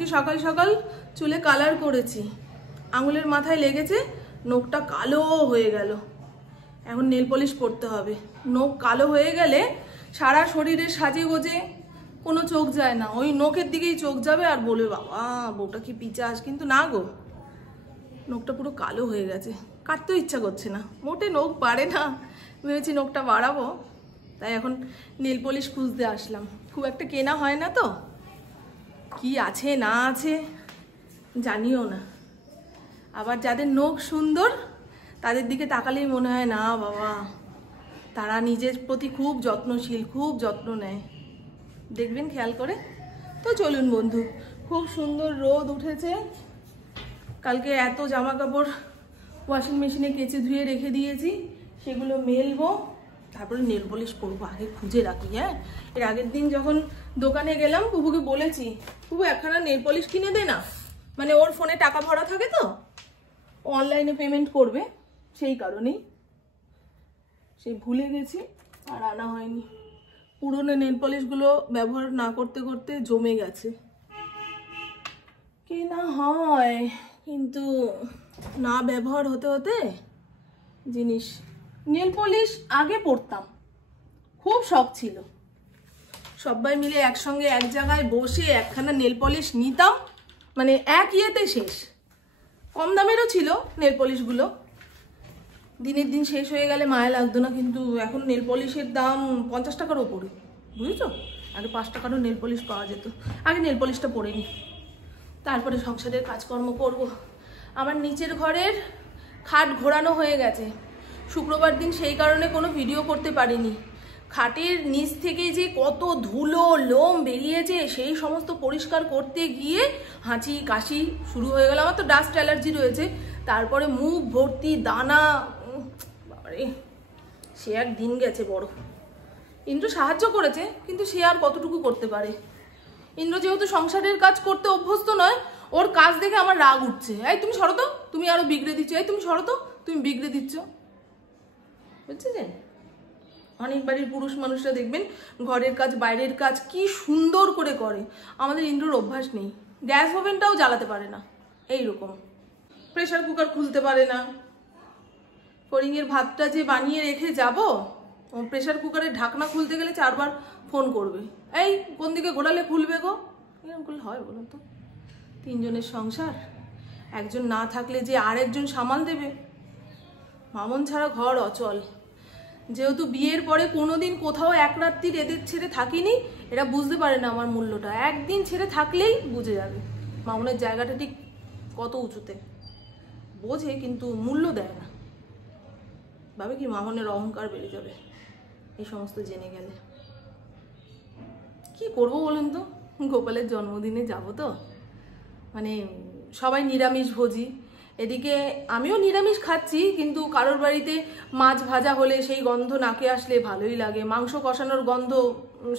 আজকে সকাল সকাল চুলে কালার করেছি, আঙুলের মাথায় লেগেছে, নখটা কালো হয়ে গেল। এখন নেল পলিশ পরতে হবে। নখ কালো হয়ে গেলে সারা শরীরে সাজে গোজে কোনো চোখ যায় না, ওই নখের দিকেই চোখ যাবে আর বলবে বাবা বউটা কি পিচাস। কিন্তু না গো, নখটা পুরো কালো হয়ে গেছে, কাটতেও ইচ্ছা করছে না, মোটে নখ বাড়ে না। ভেবেছি নখটা বাড়াবো, তাই এখন নেল পলিশ খুঁজতে আসলাম। খুব একটা কেনা হয় না তো, কি আছে না আছে জানিও না। আবার যাদের নখ সুন্দর তাদের দিকে তাকালেই মনে হয় না বাবা, তারা নিজের প্রতি খুব যত্নশীল, খুব যত্ন নেয়, দেখবেন খেয়াল করে। তো চলুন বন্ধু, খুব সুন্দর রোদ উঠেছে। কালকে এত জামা কাপড় ওয়াশিং মেশিনে কেচে ধুয়ে রেখে দিয়েছি, সেগুলো মেলবো, তারপরে নেল পলিশ করবো। আগে খুঁজে রাখি। হ্যাঁ, এর আগের দিন যখন দোকানে গেলাম বুবুকে বলেছি, বুবু একখানা নেল পলিশ কিনে দে না। মানে ওর ফোনে টাকা ভরা থাকে তো, অনলাইনে পেমেন্ট করবে, সেই কারণেই সেই ভুলে গেছি আর আনা হয়নি। পুরনো নেল পলিশগুলো ব্যবহার না করতে করতে জমে গেছে। কেনা হয় কিন্তু না ব্যবহার হতে হতে জিনিস। নেল পলিশ আগে পরতাম, খুব শখ ছিল, সবাই মিলে একসঙ্গে এক জায়গায় বসে একখানা নেল পলিশ নিতাম, মানে এক ইয়েতে শেষ। কম দামেরও ছিল নেল পলিশগুলো, দিনের দিন শেষ হয়ে গেলে মায়া লাগতো না। কিন্তু এখন নেল পলিশের দাম 50 টাকার ওপরে, বুঝেছো? আগে 5 টাকারও নেল পলিশ পাওয়া যেত। আগে নেল পলিশটা পরে নি, তারপরে সংসারের কাজকর্ম করব। আমার নিচের ঘরের খাট ঘোরানো হয়ে গেছে শুক্রবার দিন, সেই কারণে কোনো ভিডিও করতে পারিনি। খাটের নিচ থেকে যে কত ধুলো লোম বেরিয়েছে, সেই সমস্ত পরিষ্কার করতে গিয়ে হাঁচি কাশি শুরু হয়ে গেল। আমার তো ডাস্ট অ্যালার্জি রয়েছে, তারপরে মুখ ভর্তি দানা। বাবারে, সে এক দিন গেছে বড়। ইন্দ্র সাহায্য করেছে, কিন্তু সে আর কতটুকু করতে পারে। ইন্দ্র যেহেতু সংসারের কাজ করতে অভ্যস্ত নয়, ওর কাজ দেখে আমার রাগ উঠছে। এই তুমি সরো তো, তুমি আরো বিগড়ে দিচ্ছ, এই তুমি সরো তো, তুমি বিগড়ে দিচ্ছ। বুঝছেন? অনেক বাড়ির পুরুষ মানুষরা দেখবেন ঘরের কাজ বাইরের কাজ কি সুন্দর করে করে। আমাদের ইন্দ্রর অভ্যাস নেই, গ্যাস ওভেনটাও জ্বালাতে পারে না, এইরকম। প্রেসার কুকার খুলতে পারে না। ফড়িংয়ের ভাতটা যে বানিয়ে রেখে যাব, প্রেসার কুকারের ঢাকনা খুলতে গেলে 4 বার ফোন করবে, এই কোন দিকে ঘোরালে খুলবে গো। এরকম করলে হয় বলুন তো? 3 জনের সংসার, একজন না থাকলে যে আরেকজন সামাল দেবে। মামন ছাড়া ঘর অচল। যেহেতু বিয়ের পরে কোনোদিন কোথাও এক রাত্রির এদের ছেড়ে থাকিনি, এরা বুঝতে পারে না আমার মূল্যটা। একদিন ছেড়ে থাকলেই বুঝে যাবে মামনের জায়গাটা ঠিক কত উঁচুতে। বোঝে কিন্তু মূল্য দেয় না, ভাবে কি মামনের অহংকার বেড়ে যাবে এই সমস্ত জেনে গেলে। কি করব বলুন তো, গোপালের জন্মদিনে যাব তো, মানে সবাই নিরামিষ ভোজি, এদিকে আমিও নিরামিষ খাচ্ছি, কিন্তু কারোর বাড়িতে মাছ ভাজা হলে সেই গন্ধ নাকে আসলে ভালোই লাগে, মাংস কষানোর গন্ধ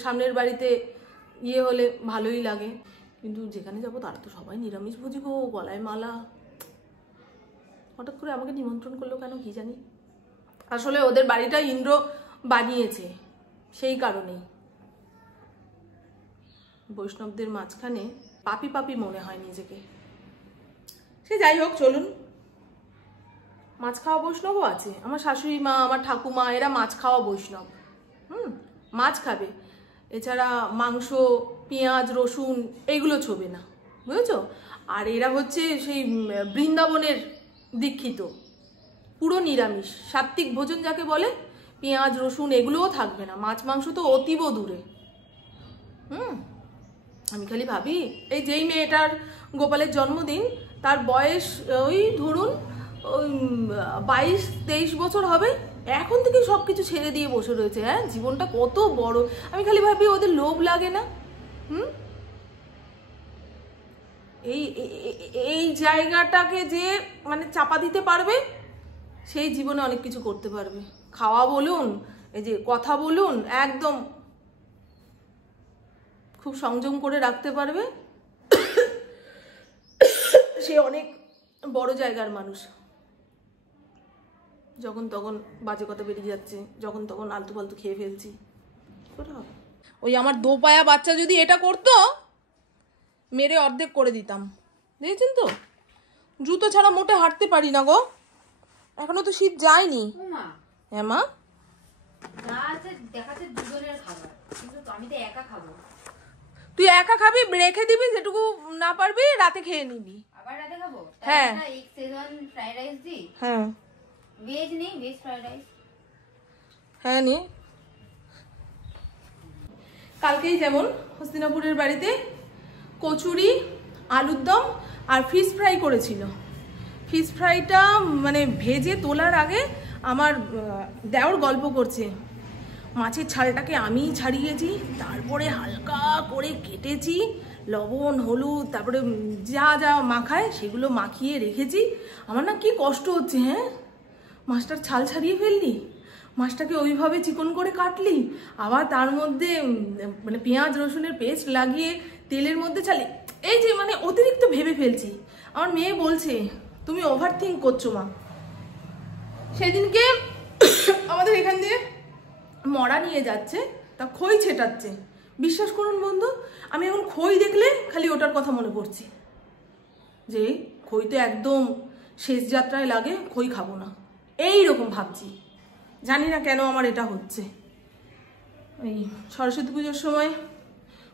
সামনের বাড়িতে ইয়ে হলে ভালোই লাগে। কিন্তু যেখানে যাব তারা তো সবাই নিরামিষ ভোজি গো, গলায় মালা। হঠাৎ করে আমাকে নিমন্ত্রণ করলো কেন কি জানি। আসলে ওদের বাড়িটা ইন্দ্র বানিয়েছে, সেই কারণেই। বৈষ্ণবদের মাঝখানে পাপি পাপি মনে হয় নিজেকে। সে যাই হোক, চলুন। মাছ খাওয়া বৈষ্ণবও আছে, আমার শাশুড়ি মা, আমার ঠাকুমা, এরা মাছ খাওয়া বৈষ্ণব। মাছ খাবে, এছাড়া মাংস পেঁয়াজ রসুন এইগুলো ছোবে না, বুঝেছো? আর এরা হচ্ছে সেই বৃন্দাবনের দীক্ষিত, পুরো নিরামিষ, সাত্ত্বিক ভোজন যাকে বলে। পেঁয়াজ রসুন এগুলোও থাকবে না, মাছ মাংস তো অতীব দূরে। আমি খালি ভাবি, এই যেই মেয়েটার গোপালের জন্মদিন, তার বয়স ওই ধরুন 22-23 বছর হবে, এখন থেকে সবকিছু ছেড়ে দিয়ে বসে রয়েছে। হ্যাঁ, জীবনটা কত বড়। আমি খালি ভাবি ওদের লোভ লাগে না? এই জায়গাটাকে যে মানে চাপা দিতে পারবে, সেই জীবনে অনেক কিছু করতে পারবে। খাওয়া বলুন, এই যে কথা বলুন, একদম খুব সংযম করে রাখতে পারবে, সে অনেক বড় জায়গার মানুষ। যখন তখন বাজে কথা বেরিয়ে যাচ্ছে, যখন তখন আলতু ফালতু খেয়ে ফেলছি, ওই আমার দোপায়া বাচ্চা যদি এটা করতো মেরে অর্ধেক করে দিতাম। দেখেছেন তো, জুতো ছাড়া মোটে হাঁটতে পারি না গো। এখনো তো শীত যায়নি। হ্যাঁ মা, তুই একা খাবি, রেখে দিবি, যেটুকু না পারবি রাতে খেয়ে নিবি। হ্যাঁ হ্যাঁ হ্যাঁ নি। কালকেই যেমন হস্তিনাপুরের বাড়িতে কচুরি, আলুর দম আর ফিশ ফ্রাই করেছিল। ফিশ ফ্রাইটা মানে ভেজে তোলার আগে আমার দেওর গল্প করছে, মাছের ছালটাকে আমি ছাড়িয়েছি, তারপরে হালকা করে কেটেছি, লবণ হলুদ তারপরে যা যা মাখায় সেগুলো মাখিয়ে রেখেছি। আমার না কি কষ্ট হচ্ছে। হ্যাঁ, মাছটার ছাল ছাড়িয়ে ফেললি, মাছটাকে ওইভাবে চিকন করে কাটলি, আবার তার মধ্যে মানে পেঁয়াজ রসুনের পেস্ট লাগিয়ে তেলের মধ্যে চালি, এই যে মানে অতিরিক্ত ভেবে ফেলছি। আমার মেয়ে বলছে তুমি ওভার থিঙ্ক করছো মা। সেদিনকে আমাদের এখান দিয়ে মরা নিয়ে যাচ্ছে, তা খই ছেটাচ্ছে। বিশ্বাস করুন বন্ধু, আমি এখন খই দেখলে খালি ওটার কথা মনে পড়ছে যে খই তো একদম শেষ যাত্রায় লাগে, খই খাবো না, এইরকম ভাবছি। জানি না কেন আমার এটা হচ্ছে। এই সরস্বতী পুজোর সময়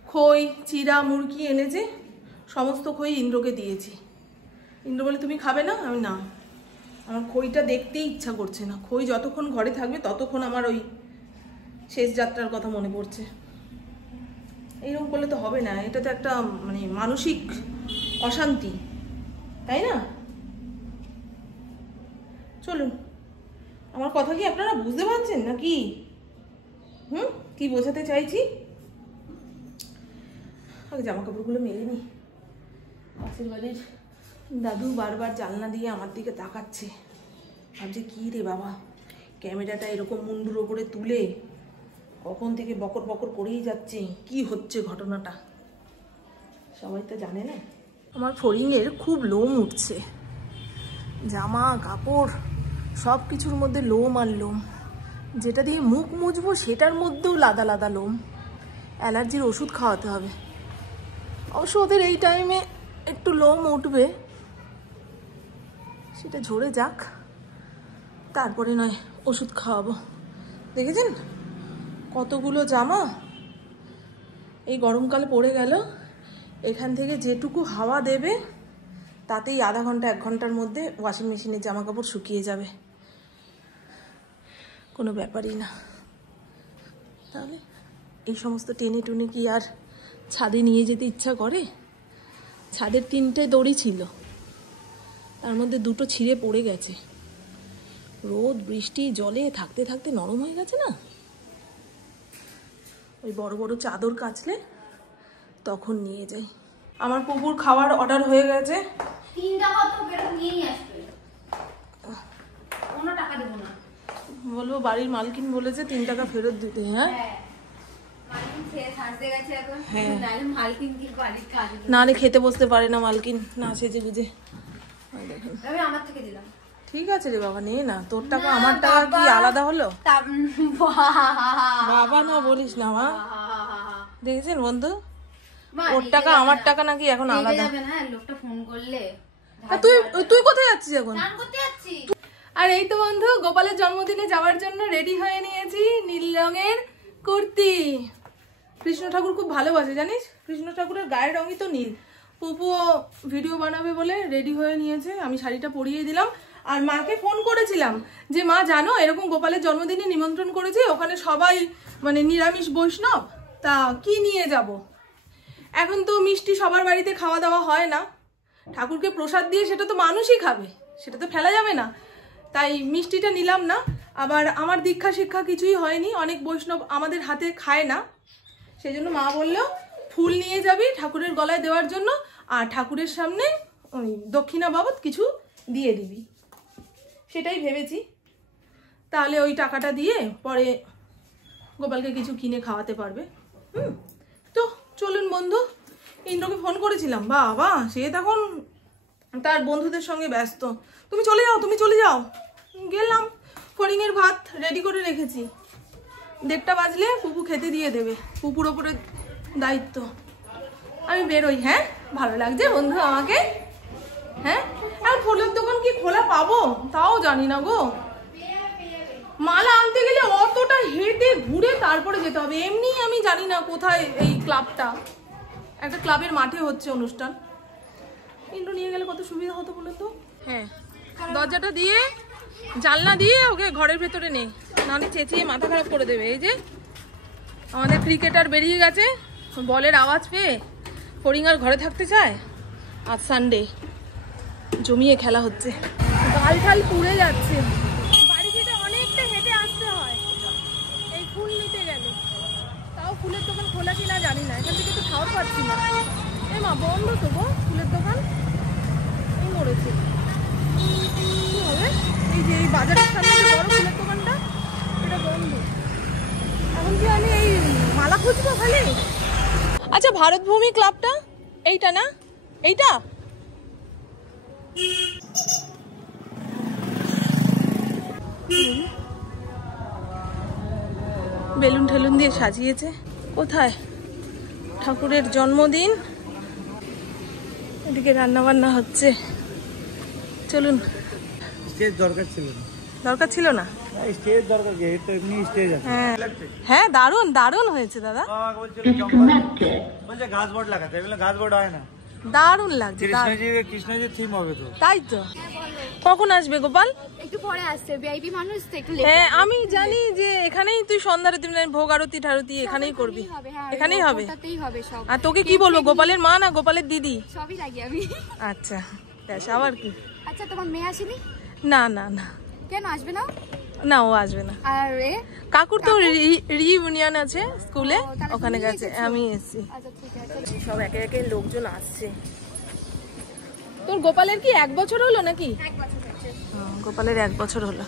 খই, চিরা, মুরগি এনেছে, সমস্ত খই ইন্দ্রকে দিয়েছি। ইন্দ্র বলে তুমি খাবে না? আমি না, আমার খইটা দেখতেই ইচ্ছা করছে না। খই যতক্ষণ ঘরে থাকবে ততক্ষণ আমার ওই শেষ যাত্রার কথা মনে পড়ছে। এইরকম করলে তো হবে না, এটা তো একটা মানে মানসিক অশান্তি, তাই না? চলুন, আমার কথা কি আপনারা বুঝতে পারছেন নাকি? কি বোঝাতে চাইছি? আগে জামা কাপড়গুলো মেলে নি। পাশের বাড়ির দাদু বারবার জানলা দিয়ে আমার দিকে তাকাচ্ছে, ভাবছে কি রে বাবা, ক্যামেরাটা এরকম মুন্ডুর ওপরে তুলে কখন থেকে বকর বকর করেই যাচ্ছে, কি হচ্ছে ঘটনাটা সবাই তো জানে না। আমার ফড়িংয়ের খুব লোম উঠছে, জামা কাপড় সব কিছুর মধ্যে লোম আর লোম। যেটা দিয়ে মুখ মুছবো সেটার মধ্যেও লাদা লাদা লোম। অ্যালার্জির ওষুধ খাওয়াতে হবে। অবশ্য ওদের এই টাইমে একটু লোম উঠবে, সেটা ঝরে যাক, তারপরে নয় ওষুধ খাওয়াবো। দেখেছেন কতগুলো জামা এই গরমকালে পড়ে গেল। এখান থেকে যেটুকু হাওয়া দেবে তাতেই আধা ঘন্টা 1 ঘন্টার মধ্যে ওয়াশিং মেশিনের জামা কাপড় শুকিয়ে যাবে, কোনো ব্যাপারই না। তাহলে এই সমস্ত টেনে টুনে কি আর ছাদে নিয়ে যেতে ইচ্ছা করে? ছাদের 3টে দড়ি ছিল, তার মধ্যে 2টো ছিঁড়ে পড়ে গেছে। রোদ বৃষ্টি জলে থাকতে থাকতে নরম হয়ে গেছে না, ওই বড় বড় চাদর কাচলে তখন নিয়ে যাই। আমার পুকুর খাওয়ার অর্ডার হয়ে গেছে। 3 টাকা তো ফেরত নিয়েই আসবে, কোনো টাকা দেব না। বলবো বাড়ির মালকিন বলেছে 3 টাকা ফেরত দিতে। হ্যাঁ মালকিন খেয়ে সাজতে গেছে এখন, নালে মালকিন কি বাড়ি খাবে না, রে খেতে বসতে পারে না মালকিন না সেজে বুঝে। দেখুন আমি আমার থেকে দিলাম। ঠিক আছে রে বাবা, নে না, তোর টাকা আমার টাকা কি আলাদা হলো? বাবা না বলিস না মা, দেখেছেন বন্ধু, ওর টাকা আমার টাকা নাকি এখন আলাদা। লোকটা ফোন করলে তুই কোথায় যাচ্ছিস এখন? স্নান করতে যাচ্ছি। আর এই তো বন্ধু, গোপালের জন্মদিনে যাওয়ার জন্য রেডি হয়ে নিয়েছি। নীল রঙের কুর্তি, কৃষ্ণ ঠাকুর খুব ভালোবাসে জানিস, কৃষ্ণ ঠাকুরের গায়ের রঙই তো নীল। পুপুও ভিডিও বানাবে বলে রেডি হয়ে নিয়েছে, আমি শাড়িটা পরিয়ে দিলাম। আর মাকে ফোন করেছিলাম যে মা জানো এরকম গোপালের জন্মদিনে নিমন্ত্রণ করেছে, ওখানে সবাই মানে নিরামিষ বৈষ্ণব, তা কি নিয়ে যাব? এখন তো মিষ্টি সবার বাড়িতে খাওয়া দাওয়া হয় না, ঠাকুরকে প্রসাদ দিয়ে সেটা তো মানুষই খাবে, সেটা তো ফেলা যাবে না, তাই মিষ্টিটা নিলাম না। আবার আমার দীক্ষা শিক্ষা কিছুই হয়নি, অনেক বৈষ্ণব আমাদের হাতে খায় না, সেই জন্য মা বললো ফুল নিয়ে যাবি ঠাকুরের গলায় দেওয়ার জন্য, আর ঠাকুরের সামনে ওই দক্ষিণা বাবদ কিছু দিয়ে দিবি, সেটাই ভেবেছি। তাহলে ওই টাকাটা দিয়ে পরে গোপালকে কিছু কিনে খাওয়াতে পারবে। তো চলুন বন্ধু, ইন্দ্রকে ফোন করেছিলাম, বাবা সে তখন তার বন্ধুদের সঙ্গে ব্যস্ত। তুমি চলে যাও, তুমি চলে যাও। গেলাম, ফড়িংয়ের ভাত রেডি করে রেখেছি, 1:30 বাজলে পুপু খেতে দিয়ে দেবে, পুপুর ওপরে দায়িত্ব। আমি বেরোই। হ্যাঁ। ভালো লাগছে বন্ধু আমাকে? হ্যাঁ, আর ফুলের দোকান কি খোলা পাবো তাও জানি না গো। মালা আনতে গেলে অতটা হেঁটে ঘুরে তারপরে যেতে হবে। এমনি আমি জানি না কোথায় এই ক্লাবটা, একটা ক্লাবের মাঠে হচ্ছে অনুষ্ঠান, কিন্তু নিয়ে গেলে কত সুবিধা হতো বলে তো। হ্যাঁ, দরজাটা দিয়ে জানলা দিয়ে ওকে ঘরের ভেতরে নে, নাহলে চেঁচিয়ে মাথা খারাপ করে দেবে। এই যে আমাদের ক্রিকেটার বেরিয়ে গেছে, বলের আওয়াজ পেয়ে ফরিঙ্গার ঘরে থাকতে চায়। আজ সানডে, জমিয়ে খেলা হচ্ছে। গাল ঠাল পুড়ে যাচ্ছে, বাড়ি যেতে অনেকটা হেঁটে আসতে হয় এই ফুল নিতে গেলে। তাও ফুলের দোকান খোলা কিনা জানি না, এখান থেকে তো খাওয়ার পাচ্ছি না। এ মা, বন্ধ তো গো ফুলের দোকান, এই মরেছে। কি হবে? এই যে এই বাজারের সামনে যে বড় ফুলের দোকানটা, এটা বন্ধ। এখন কি আমি এই মালা খুঁজবো খালি? আচ্ছা, ভারতভূমি ক্লাবটা এইটা না? এইটা বেলুন ঠেলুন দিয়ে সাজিয়েছে। কোথায় ঠাকুরের জন্মদিন, এদিকে রান্না বান্না হচ্ছে। চলুন। স্টেজ দরকার ছিল না। দরকার ছিল না? স্টেজ দরকার কি, তো এমনি স্টেজ আছে। হ্যাঁ, দারুণ দারুণ হয়েছে দাদা। বলছে ঘাস বোর্ড লাগাতে, এগুলো ঘাস বোর্ড হয় না। দারুণ লাগছে। কৃষ্ণজির থিম হবে তো। তাই তো। কখন আসবে গোপাল? একটু পরে আসছে, ভিআইপি মানুষ তো একটু হ্যাঁ, আমি জানি যে এখানেই তুই সন্ধ্যার দিনে ভোগ আরতি ঠারতি এখানেই করবি। এখানেই হবে। আর তোকে কি বলবো, গোপালের মা না গোপালের দিদি? সবই লাগি আমি। আচ্ছা বেশ, আবার কি? আচ্ছা, তোমার মেয়ে আসেনি? না না না। কেন আসবে না? না, ও আসবে না। আর কাকুর তো রিইউনিয়ন আছে স্কুলে, ওখানে গেছে, আমি এসেছি। আচ্ছা ঠিক আছে। সব একে একে লোকজন আসছে। তোর গোপালের কি 1 বছর হলো নাকি? 1 বছর হচ্ছে। গোপালের 1 বছর হলো।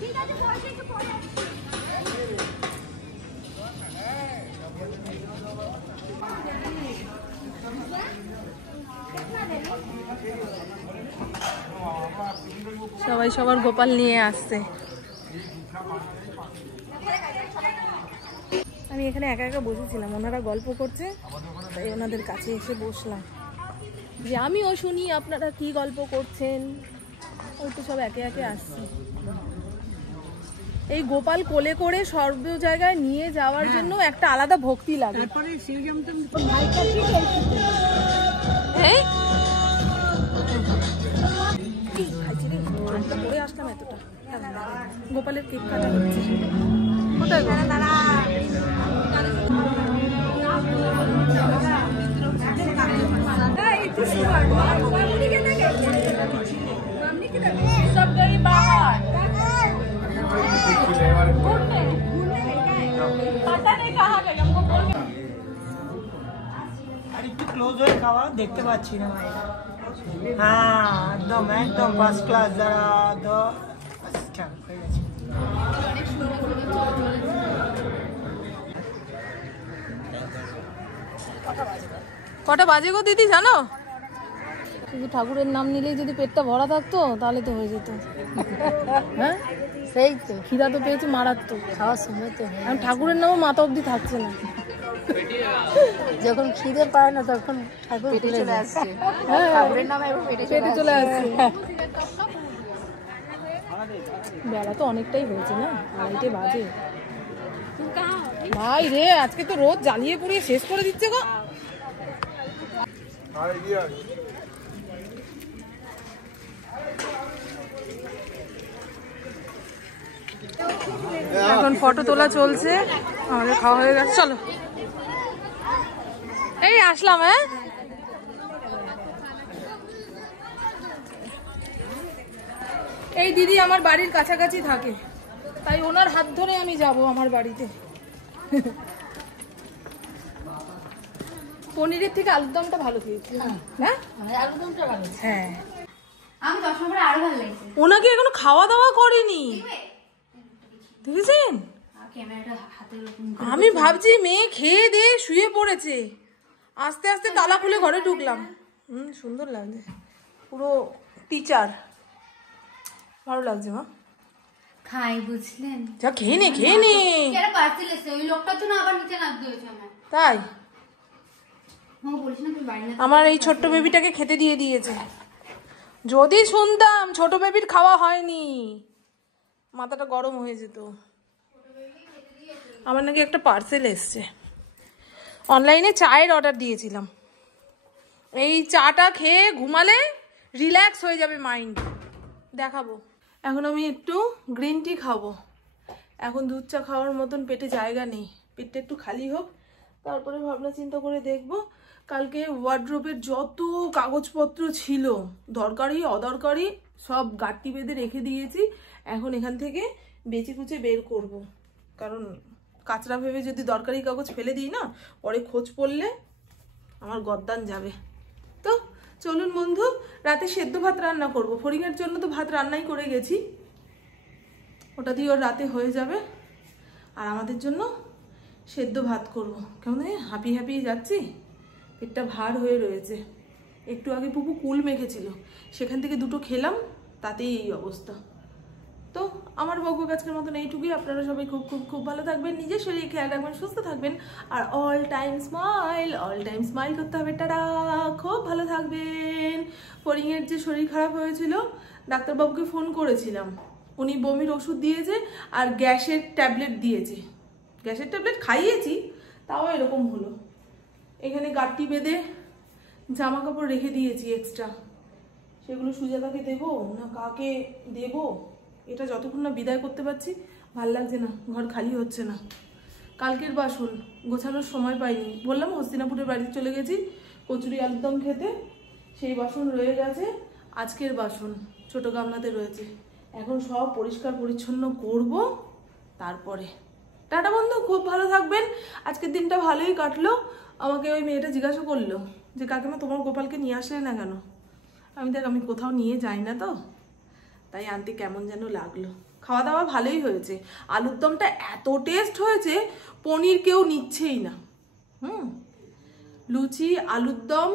ঠিক আছে, পরে একটু পরে সবাই সবার গোপাল নিয়ে আসছে। আমি এখানে একা একা বসেছিলাম, ওনারা গল্প করছে, তাই ওনাদের কাছে এসে বসলাম যে আমিও শুনি আপনারা কি গল্প করছেন। ওই তো সব একে একে আসছে। এই গোপাল কোলে করে সর্ব জায়গায় নিয়ে যাওয়ার জন্য একটা আলাদা ভক্তি লাগে। এই পরে আসলাম এতটা। গোপালের কেক কাটা হচ্ছে। কোথায় গো? सब गई बाहर, पता नहीं कहाँ गई, हमको बोल। আর একটু ক্লোজ হয়ে খাওয়া, দেখতে পাচ্ছি না ভাই। হ্যাঁ, একদম একদম ফার্স্ট ক্লাস। যারা হয়ে গেছে। কটা বাজে গো দিদি জানো? শুধু ঠাকুরের নাম নিলেই যদি পেটটা ভরা থাকতো তাহলে তো হয়ে যেত। হ্যাঁ, সেই তো খিদা তো পেয়েছে মারাত্মক, খাওয়ার সময় তো। এখন ঠাকুরের নামও মাথা অব্দি থাকছে না। যখন খিদে পায় না তখন ঠাকুর পেটে চলে আসছে। ঠাকুরের নামে পেটে চলে আসছে। বেলা তো অনেকটাই হয়েছে না, 2:30 বাজে। ভাই রে, আজকে তো রোদ জ্বালিয়ে পুড়িয়ে শেষ করে দিচ্ছে গো। এখন ফটো তোলা চলছে, আমাদের খাওয়া হয়ে গেছে। চলো, এই আসলাম। হ্যাঁ, এই দিদি আমার বাড়ির কাছাকাছি থাকে, তাই ওনার হাত ধরে আমি যাব আমার বাড়িতে। পনিরের থেকে আলুর দমটা ভালো খেয়েছি না? আলুর দমটা ভালো। হ্যাঁ, আমি 10 নম্বরে আরো ভালো লাগছে। ওনাকে এখনো খাওয়া দাওয়া করেনি, দেখেছেন? আমি ভাবছি মেয়ে খেয়ে দিয়ে শুয়ে পড়েছে, আস্তে আস্তে তালা খুলে ঘরে ঢুকলাম। সুন্দর লাগছে, পুরো টিচার। ভালো লাগছে মা, খাই বুঝলেন? যা খেয়ে নে, খেয়ে নে। কেন পার্সেল এসে ওই লোকটা তো না আবার নিচে নামতে হয়েছে আমার। তাই বলিস না তুই বাড়ি না আমার এই ছোট্ট বেবিটাকে খেতে দিয়ে দিয়েছে। যদি শুনতাম ছোট বেবির খাওয়া হয়নি, মাথাটা গরম হয়ে যেত। আমার নাকি একটা পার্সেল এসছে, অনলাইনে চায়ের অর্ডার দিয়েছিলাম। এই চাটা খেয়ে ঘুমালে রিল্যাক্স হয়ে যাবে মাইন্ড। দেখাবো। এখন আমি একটু গ্রিন টি খাবো। এখন দুধ চা খাওয়ার মতন পেটে জায়গা নেই, পেটটা একটু খালি হোক, তারপরে ভাবনা চিন্তা করে দেখবো। কালকে ওয়ার্ড্রোবের যত কাগজপত্র ছিল, দরকারি অদরকারি, সব গাঁটটি বেঁধে রেখে দিয়েছি। এখন এখান থেকে বেচে কুচে বের করব, কারণ কাঁচরা ভেবে যদি দরকারি কাগজ ফেলে দিই না, পরে খোঁজ পড়লে আমার গদ্দান যাবে। তো চলুন বন্ধু, রাতে সেদ্ধ ভাত রান্না করব। ফড়িংয়ের জন্য তো ভাত রান্নাই করে গেছি, ওটা দিয়ে ওর রাতে হয়ে যাবে। আর আমাদের জন্য সেদ্ধ ভাত করব। কেমন হাঁপিয়ে হাঁপিয়ে যাচ্ছি, পেটটা ভার হয়ে রয়েছে। একটু আগে পুপু কুল মেখেছিল, সেখান থেকে দুটো খেলাম, তাতেই এই অবস্থা। তো আমার বকবক আজকের মতন এইটুকুই। আপনারা সবাই খুব খুব খুব ভালো থাকবেন, নিজের শরীর খেয়াল রাখবেন, সুস্থ থাকবেন, আর অল টাইম স্মাইল করতে হবে। টাটা, খুব ভালো থাকবেন। ফড়িংয়ের যে শরীর খারাপ হয়েছিল, ডাক্তারবাবুকে ফোন করেছিলাম, উনি বমির ওষুধ দিয়েছে আর গ্যাসের ট্যাবলেট দিয়েছে। গ্যাসের ট্যাবলেট খাইয়েছি, তাও এরকম হলো। এখানে গাঁটটি বেঁধে জামা কাপড় রেখে দিয়েছি এক্সট্রা, সেগুলো সুজাতাকে দেবো না কাকে দেবো, এটা যতক্ষণ না বিদায় করতে পারছি ভাল লাগছে না, ঘর খালি হচ্ছে না। কালকের বাসন গোছানোর সময় পাইনি, বললাম হস্তিনাপুরের বাড়িতে চলে গেছি কচুরি আলুর দম খেতে, সেই বাসন রয়ে গেছে। আজকের বাসন ছোট গামলাতে রয়েছে, এখন সব পরিষ্কার পরিচ্ছন্ন করব তারপরে। টাটা বন্ধু, খুব ভালো থাকবেন। আজকের দিনটা ভালোই কাটলো। আমাকে ওই মেয়েটা জিজ্ঞাসা করলো যে কাকিমা তোমার গোপালকে নিয়ে আসলে না কেন। আমি কোথাও নিয়ে যাই না তো, তাই আনতে কেমন যেন লাগলো। খাওয়া দাওয়া ভালোই হয়েছে, আলুর দমটা এত টেস্ট হয়েছে, পনির কেউ নিচ্ছেই না। লুচি, আলুর দম,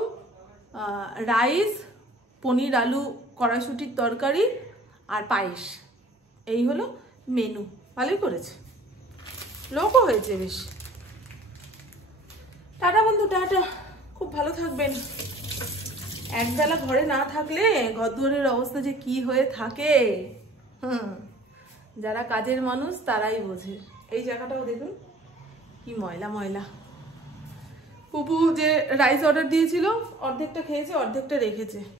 রাইস, পনির আলু কড়াইশুটির তরকারি আর পায়েস, এই হলো মেনু। ভালোই করেছে, লোকও হয়েছে বেশ। টাটা বন্ধু, টাটা, খুব ভালো থাকবেন। একবেলা ঘরে না থাকলে ঘরদুয়ারের অবস্থা যে কি হয়ে থাকে, যারা কাজের মানুষ তারাই বোঝে। এই জায়গাটাও দেখুন কি ময়লা ময়লা। পুপু যে রাইস অর্ডার দিয়েছিল অর্ধেকটা খেয়েছে, অর্ধেকটা রেখেছে।